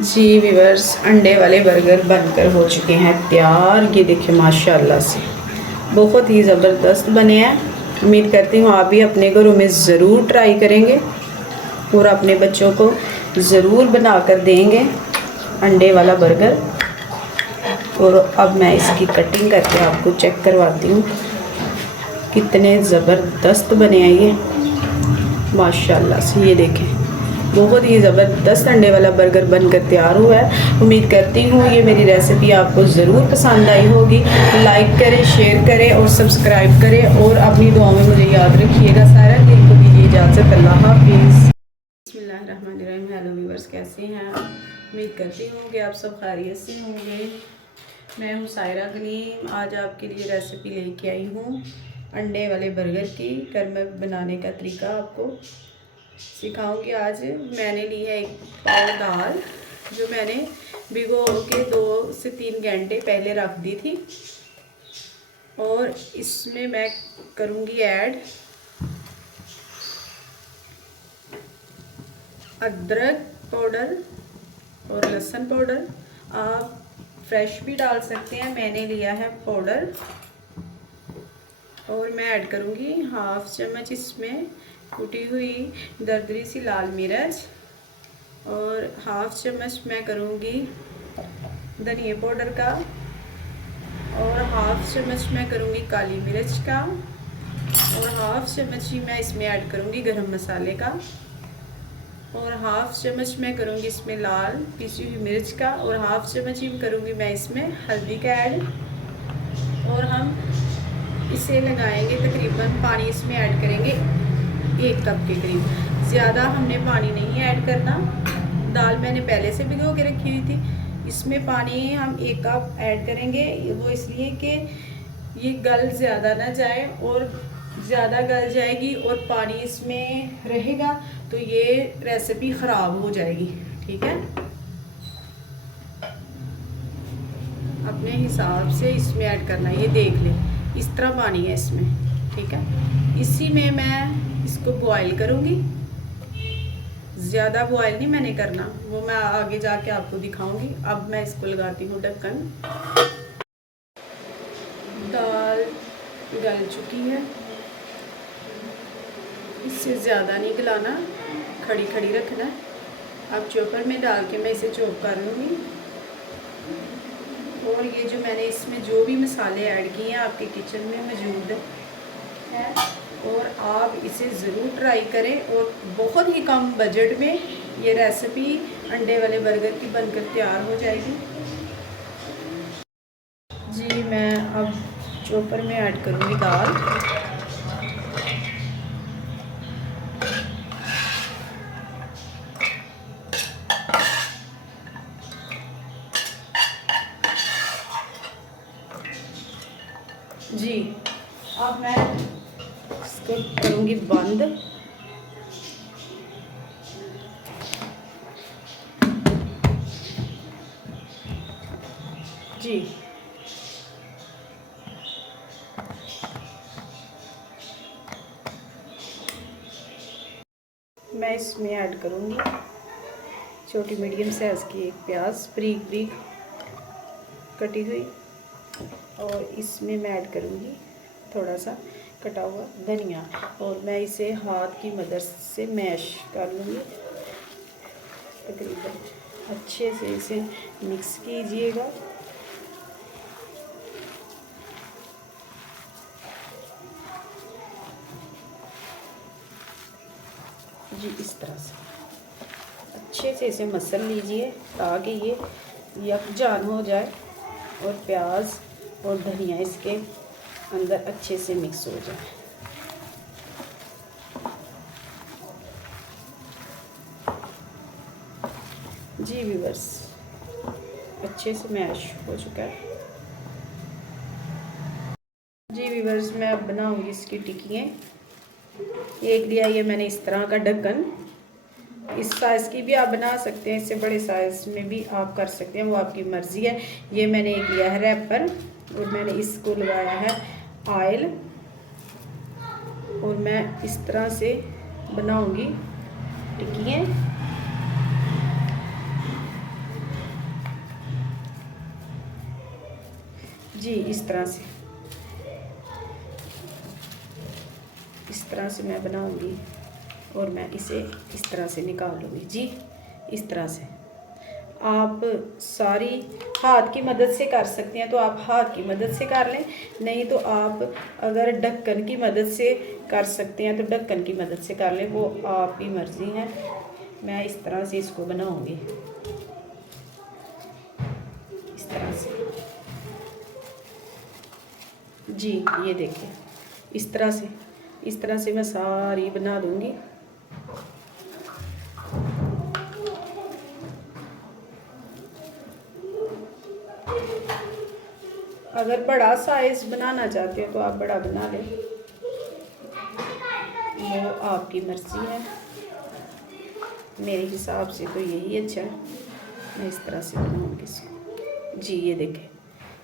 जी viewers, अंडे वाले burger बनकर हो चुके हैं तैयार। ये देखिए माशाल्लाह से बहुत ही ज़बरदस्त बने हैं। उम्मीद करती हूँ आप भी अपने घरों में ज़रूर ट्राई करेंगे और अपने बच्चों को ज़रूर बना कर देंगे अंडे वाला बर्गर। और अब मैं इसकी कटिंग करके आपको चेक करवाती हूँ कितने ज़बरदस्त बने हैं ये माशाल्लाह से। ये देखें बहुत ही ज़बरदस्त अंडे वाला बर्गर बनकर तैयार हुआ है। उम्मीद करती हूँ ये मेरी रेसिपी आपको ज़रूर पसंद आई होगी। लाइक करें, शेयर करें और सब्सक्राइब करें और अपनी दुआओं में मुझे याद रखिएगा। सारा दिन को दीजिए इजाज़त। अल्लाह हाफिज़। बिस्मिल्लाहिर्रहमानिर्रहीम। हेलो व्यूअर्स, कैसे हैं आप? उम्मीद करती हूँ कि आप सब खैरियत से होंगे। मैं हूँ सायरा गनीम। आज आपके लिए रेसिपी लेके आई हूँ अंडे वाले बर्गर की। घर में बनाने का तरीका आपको सिखाऊंगी। आज मैंने ली है एक पाव दाल जो मैंने भिगो के 2 से 3 घंटे पहले रख दी थी। और इसमें मैं करूँगी ऐड अदरक पाउडर और लहसुन पाउडर। आप फ्रेश भी डाल सकते हैं, मैंने लिया है पाउडर। और मैं ऐड करूँगी 1/2 चम्मच इसमें कुटी हुई दरदरी सी लाल मिर्च। और 1/2 चम्मच मैं करूँगी धनिया पाउडर का। और 1/2 चम्मच मैं करूँगी काली मिर्च का। और 1/2 चम्मच ही मैं इसमें ऐड करूँगी गरम मसाले का। और 1/2 चम्मच मैं करूँगी इसमें लाल पिसी हुई मिर्च का। और 1/2 चम्मच ही करूँगी मैं इसमें हल्दी का ऐड। और हम इसे लगाएंगे, तकरीबन पानी इसमें ऐड करेंगे 1 कप के करीब। ज़्यादा हमने पानी नहीं ऐड करना। दाल मैंने पहले से भिगो के रखी हुई थी। इसमें पानी हम 1 कप ऐड करेंगे, वो इसलिए कि ये गल ज़्यादा ना जाए। और ज़्यादा गल जाएगी और पानी इसमें रहेगा तो ये रेसिपी ख़राब हो जाएगी। ठीक है, अपने हिसाब से इसमें ऐड करना है। ये देख लें इस तरह पानी है इसमें। ठीक है, इसी में मैं इसको बॉईल करूँगी। ज़्यादा बॉईल नहीं मैंने करना, वो मैं आगे जाके आपको दिखाऊंगी। अब मैं इसको लगाती हूँ ढक्कन। दाल गल चुकी है, इससे ज़्यादा नहीं गलाना, खड़ी खड़ी रखना। अब चॉपर में डाल के मैं इसे चॉप कर लूँगी। और ये जो मैंने इसमें जो भी मसाले ऐड किए हैं आपके किचन में मौजूद है। और आप इसे ज़रूर ट्राई करें। और बहुत ही कम बजट में ये रेसिपी अंडे वाले बर्गर की बनकर तैयार हो जाएगी। जी मैं अब चॉपर में ऐड करूँगी दाल। जी अब मैं इसको करूँगी बंद। जी मैं इसमें ऐड करूँगी छोटी मीडियम साइज़ की एक प्याज बारीक बारीक कटी हुई। और इसमें मैं ऐड करूँगी थोड़ा सा कटा हुआ धनिया। और मैं इसे हाथ की मदद से मैश कर लूँगी तकरीबन। अच्छे से इसे मिक्स कीजिएगा। जी इस तरह से अच्छे से इसे मसल लीजिए ताकि ये यकजान हो जाए और प्याज और धनिया इसके अंदर अच्छे से मिक्स हो जाए। जी व्यूअर्स, अच्छे से मैश हो चुका है। जी व्यूअर्स, मैं अब बनाऊंगी इसकी टिक्कियाँ। एक लिया ये मैंने इस तरह का ढक्कन, इस साइज़ की भी आप बना सकते हैं, इससे बड़े साइज़ में भी आप कर सकते हैं, वो आपकी मर्ज़ी है। ये मैंने एक लिया है रैपर और मैंने इसको लगाया है ऑयल। और मैं इस तरह से बनाऊंगी टिक्कियाँ। जी। इस तरह से मैं बनाऊंगी और मैं इसे इस तरह से निकाल लूँगी जी। इस तरह से आप सारी हाथ की मदद से कर सकते हैं तो आप हाथ की मदद से कर लें, नहीं तो आप अगर ढक्कन की मदद से कर सकते हैं तो ढक्कन की मदद से कर लें, वो आपकी मर्ज़ी है। मैं इस तरह से इसको बनाऊंगी, इस तरह से जी। ये देखिए इस तरह से मैं सारी बना दूंगी। अगर बड़ा साइज़ बनाना चाहते हो तो आप बड़ा बना लें, वो आपकी मर्ज़ी है। मेरे हिसाब से तो यही अच्छा है। मैं इस तरह से बनाऊंगी इसको जी। ये देखें,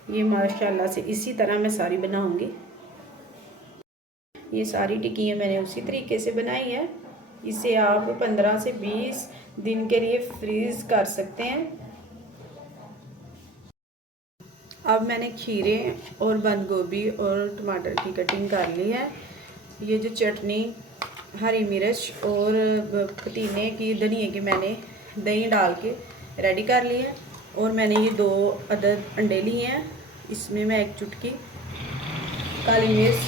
ये माशाल्लाह से इसी तरह मैं सारी बनाऊंगी। ये सारी टिक्कियाँ मैंने उसी तरीके से बनाई है। इसे आप 15 से 20 दिन के लिए फ्रीज़ कर सकते हैं। अब मैंने खीरे और बंद गोभी और टमाटर की कटिंग कर ली है। ये जो चटनी, हरी मिर्च और पुदीने की, धनिए की मैंने दही डाल के रेडी कर ली है। और मैंने ये 2 अदद अंडे लिए हैं। इसमें मैं 1 चुटकी काली मिर्च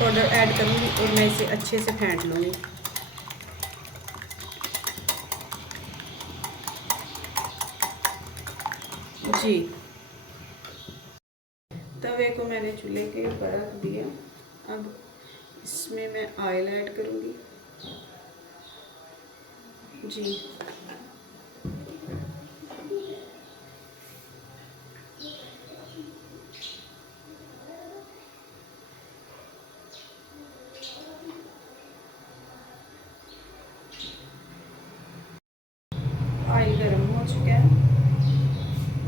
पाउडर ऐड करूँगी और मैं इसे अच्छे से फेंट लूँगी जी। तवे को मैंने चूल्हे के ऊपर रख दिया। अब इसमें मैं ऑयल ऐड करूँगी जी। ऑयल गर्म हो चुका है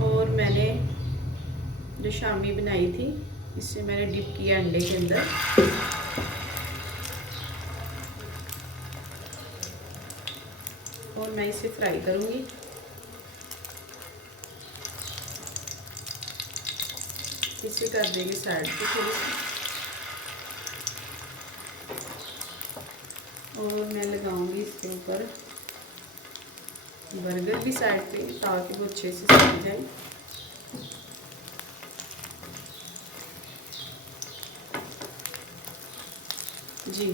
और मैंने जो शामी बनाई थी इससे मैंने डिप किया अंडे के अंदर। और मैं इसे फ्राई करूँगी। इसे कर देंगे साइड पे थोड़ी सी, और मैं लगाऊंगी इसके ऊपर बर्गर भी साइड पे, ताकि वो अच्छे से सीख जाए जी।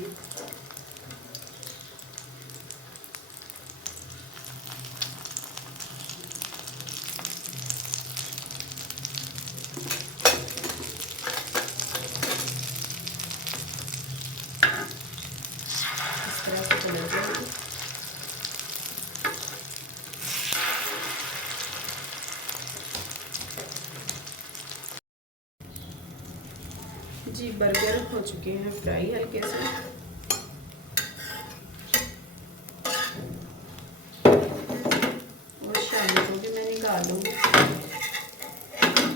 इस तरह से कलर जाएगी जी। बर्गर हो चुके हैं फ्राई हल्के से। और शामी को भी मैं निकाल लूँगी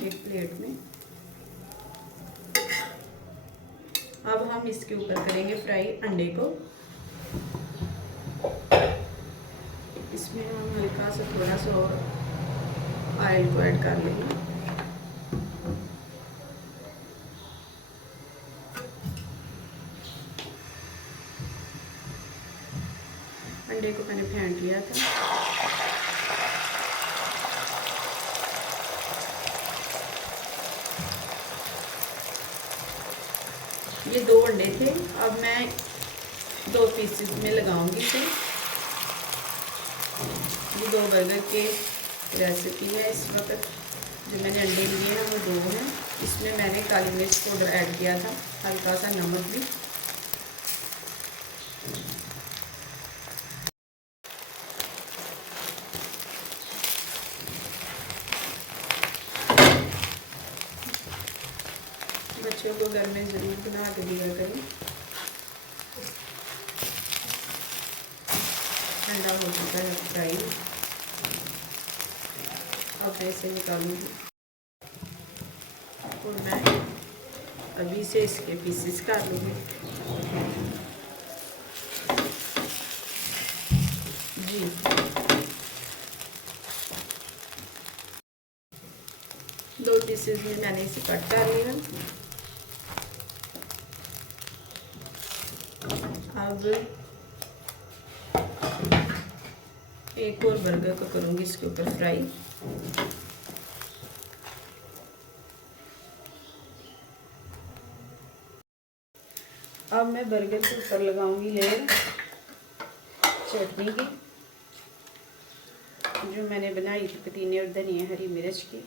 एक प्लेट में। अब हम इसके ऊपर करेंगे फ्राई अंडे को। इसमें हम हल्का सा थोड़ा सा और ऑयल को ऐड कर लेंगे। अंडे को मैंने फेंट लिया था। ये 2 अंडे थे। अब मैं 2 पीसेस में लगाऊंगी इसे। ये 2 बर्गर के रेसिपी है। इस वक्त जो मैंने अंडे लिए हैं वो 2 हैं। इसमें मैंने काली मिर्च पाउडर ऐड किया था, हल्का सा नमक भी। बच्चों को घर में ज़रूर बना के दिया करें। ठंडा हो चुका है फ्राई। अब मैं इसे निकालूंगी और मैं अभी से इसके पीसेस कर लूँगी जी। 2 पीसेस में मैंने इसे कट कर लिया। अब एक और बर्गर को करूँगी इसके ऊपर फ्राई। अब मैं बर्गर के ऊपर लगाऊंगी लेयर चटनी की, जो मैंने बनाई थी पुदीने और धनिया हरी मिर्च की।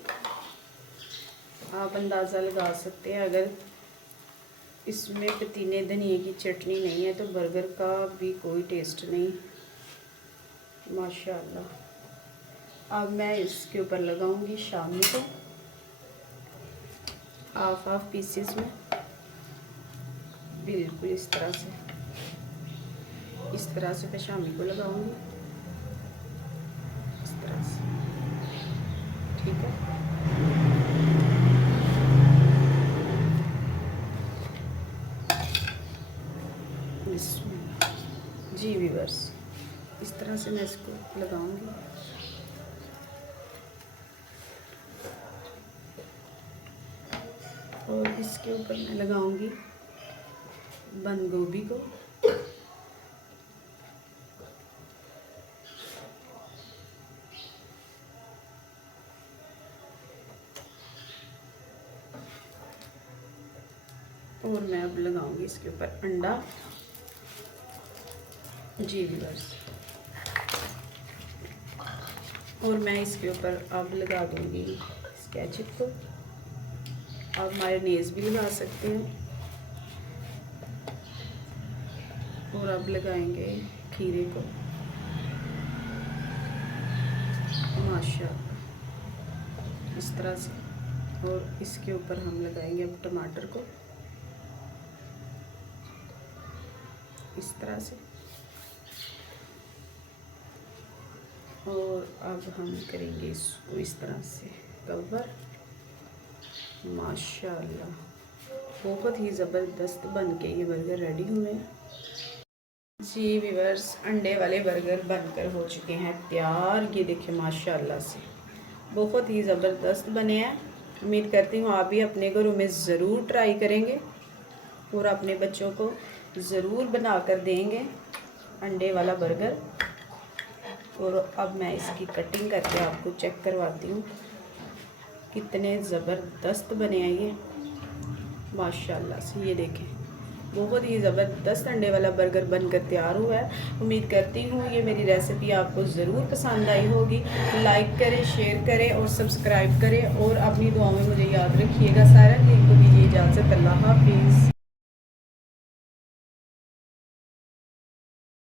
आप अंदाज़ा लगा सकते हैं, अगर इसमें पुदीने धनिए की चटनी नहीं है तो बर्गर का भी कोई टेस्ट नहीं माशाल्लाह। अब मैं इसके ऊपर लगाऊंगी शामी को हाफ पीसेस में, बिल्कुल इस तरह से मैं शामी को लगाऊंगी, इस तरह से, ठीक है। जी व्यूअर्स, इस तरह से मैं इसको लगाऊंगी। और इसके ऊपर मैं लगाऊंगी बंद गोभी को। और मैं अब लगाऊंगी इसके ऊपर अंडा। जी व्यूअर्स, और मैं इसके ऊपर अब लगा दूंगी केचप को। आप मायोनीज भी लगा सकते हैं। और अब लगाएंगे खीरे को माशाल्लाह, इस तरह से। और इसके ऊपर हम लगाएंगे अब टमाटर को, इस तरह से। और अब हम करेंगे इसको इस तरह से कवर। माशाल्लाह, बहुत ही ज़बरदस्त बन के ये बर्गर रेडी हुए हैं। जी व्यूअर्स, अंडे वाले बर्गर बनकर हो चुके हैं तैयार। ये देखिए माशाल्लाह से बहुत ही ज़बरदस्त बने हैं। उम्मीद करती हूँ आप भी अपने घरों में ज़रूर ट्राई करेंगे और अपने बच्चों को ज़रूर बना कर देंगे अंडे वाला बर्गर। और अब मैं इसकी कटिंग करके आपको चेक करवाती हूँ कितने ज़बरदस्त बने हैं ये माशाल्लाह से। ये देखें, बहुत ही ज़बरदस्त अंडे वाला बर्गर बनकर तैयार हुआ है। उम्मीद करती हूँ ये मेरी रेसिपी आपको ज़रूर पसंद आई होगी। लाइक करें, शेयर करें और सब्सक्राइब करें, और अपनी दुआओं में मुझे याद रखिएगा। सारा दिन को दीजिए।